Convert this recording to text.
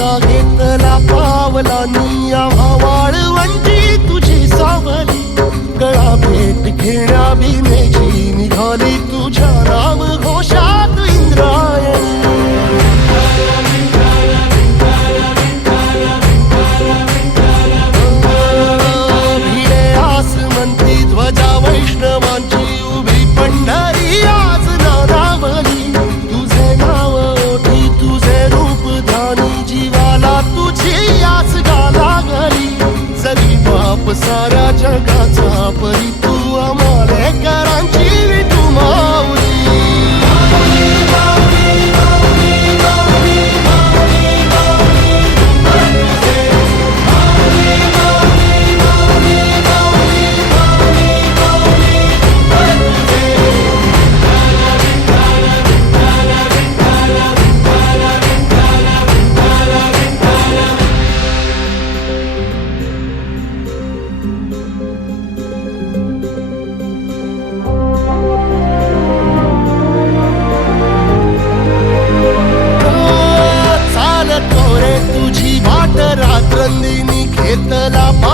घेतला पावलांनी. 回忆。घेतला